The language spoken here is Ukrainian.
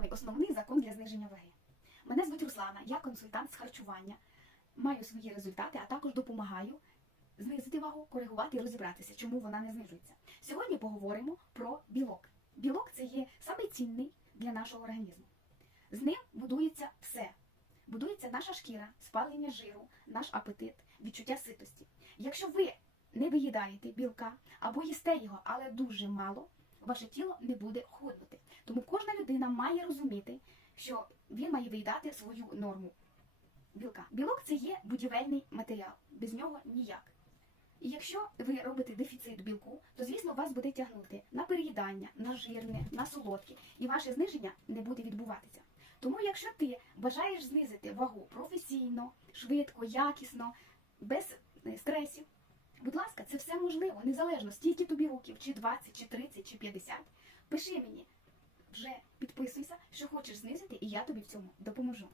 самий основний закон для зниження ваги. Мене звуть Руслана, я консультант з харчування, маю свої результати, а також допомагаю знизити вагу, коригувати і розібратися, чому вона не знижується. Сьогодні поговоримо про білок. Білок це є самий цінний для нашого організму. З ним будується все. Будується наша шкіра, спалення жиру, наш апетит, відчуття ситості. Якщо ви не виїдаєте білка або їсте його, але дуже мало, ваше тіло не буде худнути. Тому кожна людина має розуміти, що він має виїдати свою норму білка. Білок це є будівельний матеріал, без нього ніяк. І якщо ви робите дефіцит білку, то звісно вас буде тягнути на переїдання, на жирне, на солодке, і ваше зниження не буде відбуватися. Тому, якщо ти бажаєш знизити вагу професійно, швидко, якісно, без е, стресів, будь ласка, це все можливо, незалежно стільки тобі років, чи 20, чи 30, чи 50. Пиши мені, вже підписуйся, що хочеш знизити, і я тобі в цьому допоможу.